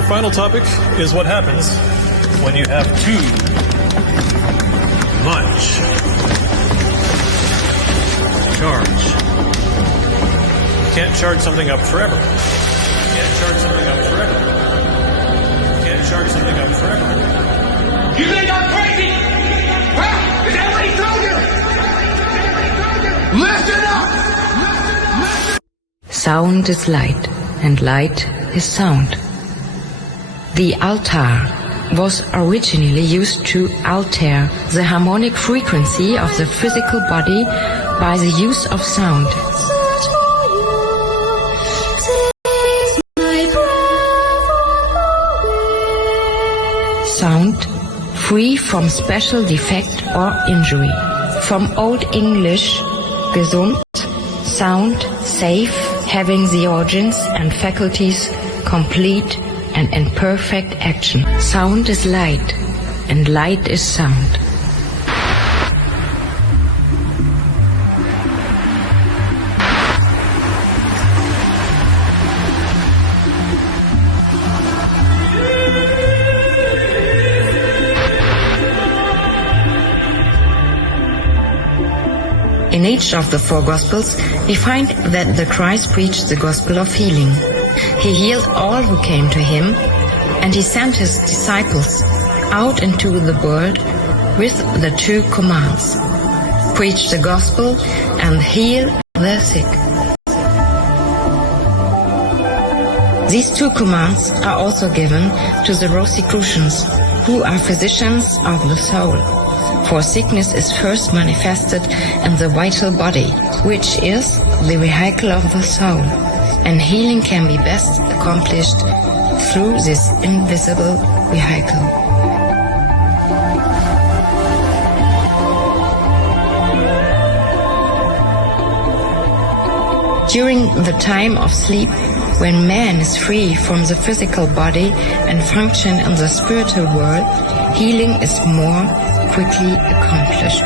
Our final topic is what happens when you have too much charge. You can't charge something up forever. You can't charge something up forever. You can't charge something up forever. You think I'm crazy? Huh? Is that what he told you? Listen up! Sound is light, and light is sound. The altar was originally used to alter the harmonic frequency of the physical body by the use of sound. Sound, free from special defect or injury. From Old English, gesund, sound, safe, having the organs and faculties complete and in perfect action. Sound is light, and light is sound. In each of the four Gospels, we find that the Christ preached the gospel of healing. He healed all who came to him, and he sent his disciples out into the world with the two commands: preach the gospel and heal the sick. These two commands are also given to the Rosicrucians, who are physicians of the soul. For sickness is first manifested in the vital body, which is the vehicle of the soul, and healing can be best accomplished through this invisible vehicle. During the time of sleep, when man is free from the physical body and function in the spiritual world, healing is more quickly accomplished.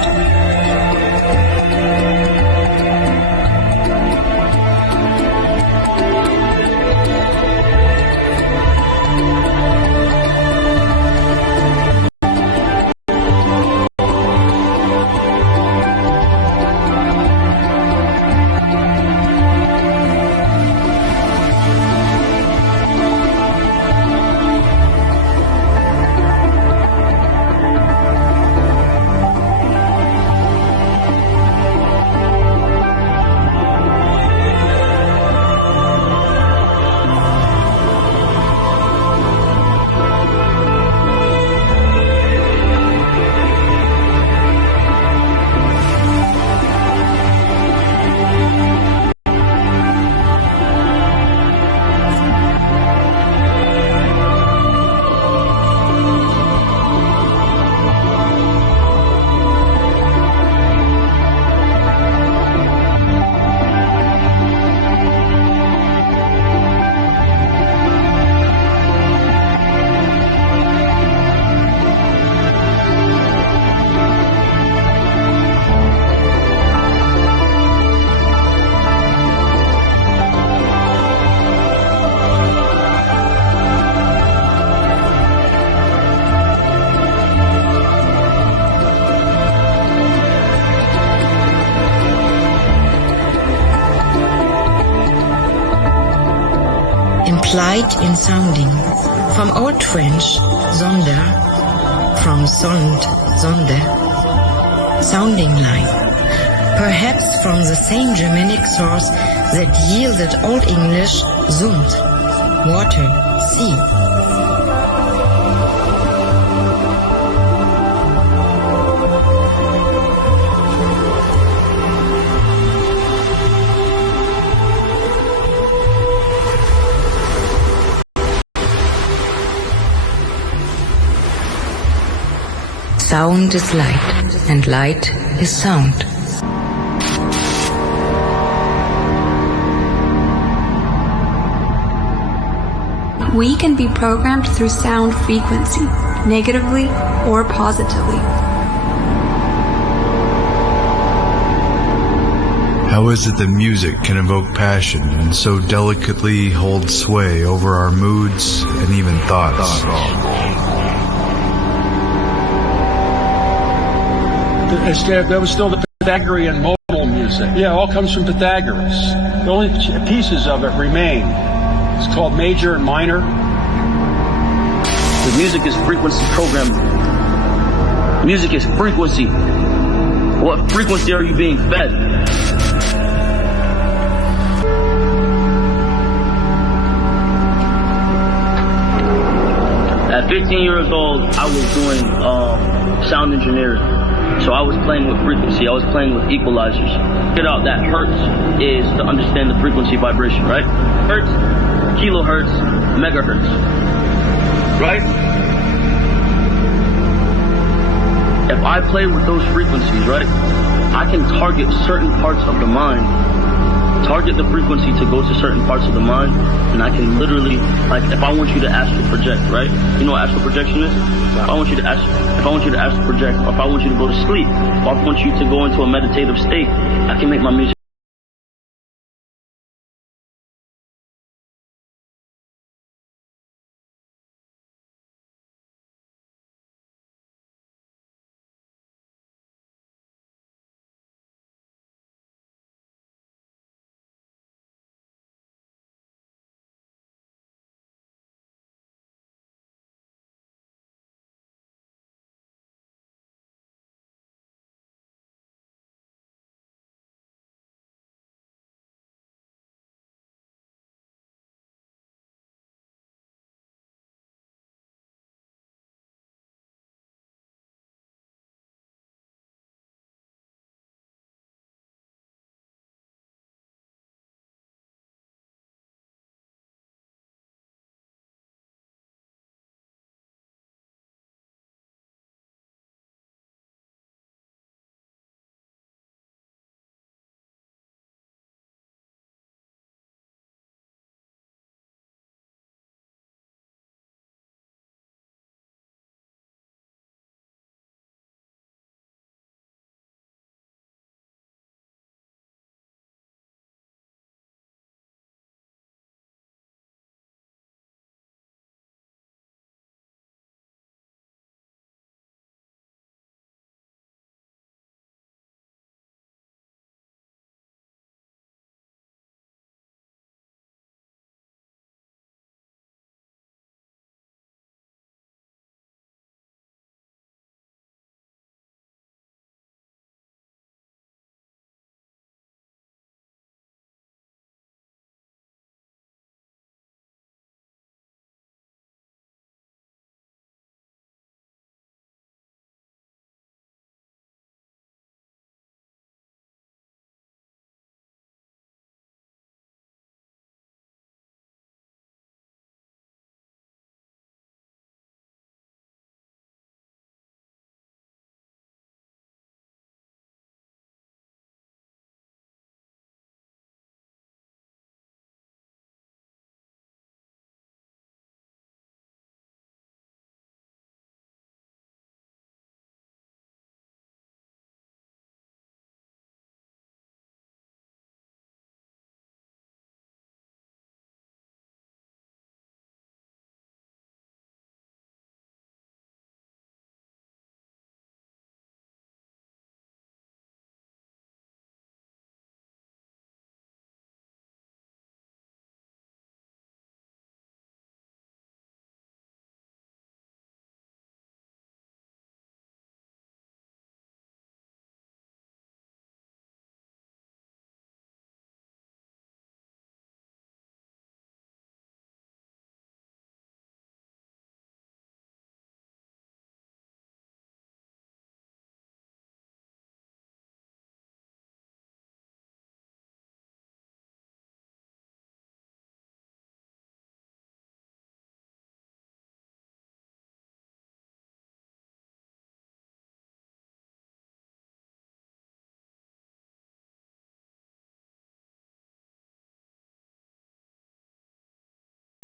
Implied in sounding, from Old French, sonder, from sound, sonde, sounding line, perhaps from the same Germanic source that yielded Old English sund, water, sea. Sound is light, and light is sound. We can be programmed through sound frequency, negatively or positively. How is it that music can evoke passion and so delicately hold sway over our moods and even thoughts? That was still the Pythagorean modal music. Yeah, it all comes from Pythagoras. The only pieces of it remain. It's called major and minor. The music is frequency programming. Music is frequency. What frequency are you being fed? At 15 years old, I was doing sound engineering. So I was playing with frequency. I was playing with equalizers. Get out that hertz is to understand the frequency vibration, right? Hertz, kilohertz, megahertz. Right? If I play with those frequencies, right, I can target certain parts of the mind, target the frequency to go to certain parts of the mind, and I can literally, like, if I want you to astral project, right? You know what astral projection is? If I want you to astral project, or if I want you to go to sleep, or if I want you to go into a meditative state, I can make my music.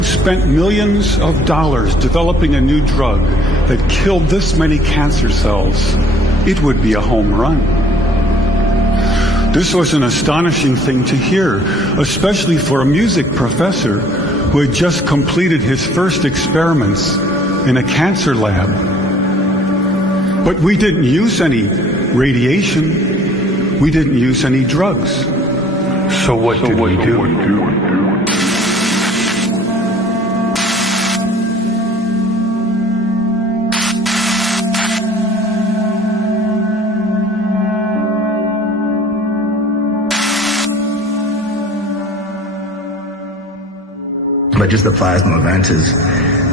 Spent millions of dollars developing a new drug that killed this many cancer cells, it would be a home run. This was an astonishing thing to hear, especially for a music professor who had just completed his first experiments in a cancer lab. But we didn't use any radiation. We didn't use any drugs. So what did we do? But just the plasma event is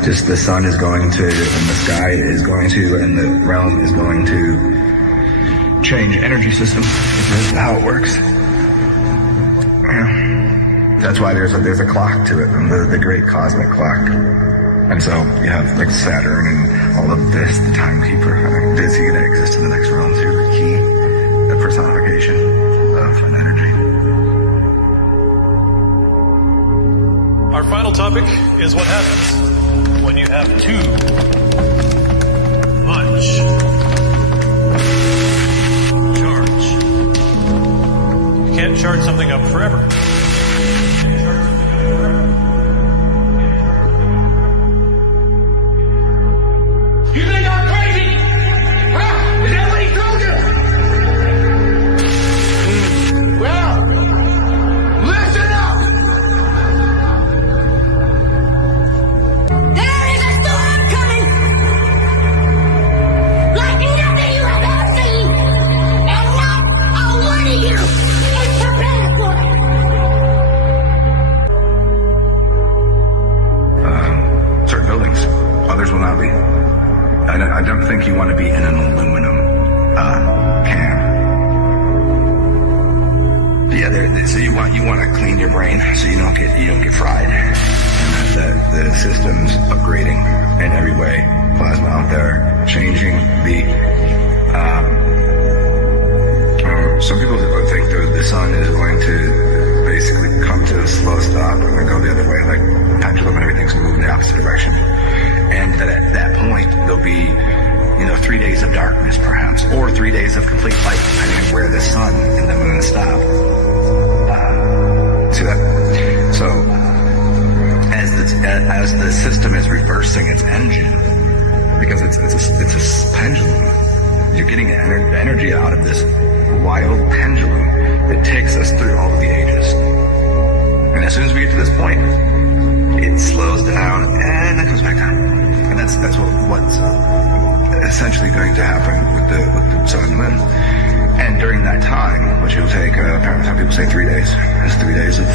just the sun is going to, and the sky is going to, and the realm is going to change energy systems. That's how it works. Yeah. That's why there's a clock to it, the great cosmic clock. And so you have like Saturn and all of this, the timekeeper. Is he going to exist in the next realm too? He, the personification of an energy. Our final topic is what happens when you have too much charge. You can't charge something up forever. You think I'm crazy? Huh? Is that what he told you? Well, listen up! There is a storm coming! Like nothing you have ever seen! And not a one of you is prepared for it! Certain buildings. Others will not be. I don't think you want to be in an aluminum can. Yeah, so you want to clean your brain so you don't get fried. And that the system's upgrading in every way. Plasma out there changing the. Some people think the sun is going to basically come to a slow stop and go the other way, like pendulum and everything's moving the opposite direction. And that at that point there'll be 3 days of darkness perhaps, or 3 days of complete light, depending on where the sun and the moon stop. See that? So as the system is reversing its engine, because it's a pendulum, you're getting energy out of this wild pendulum that takes us through all of the ages. And as soon as we get to this point, it slows down and then comes back down. And that's what's essentially going to happen with the sun and the moon. And during that time, which will take, apparently some people say 3 days, it's 3 days of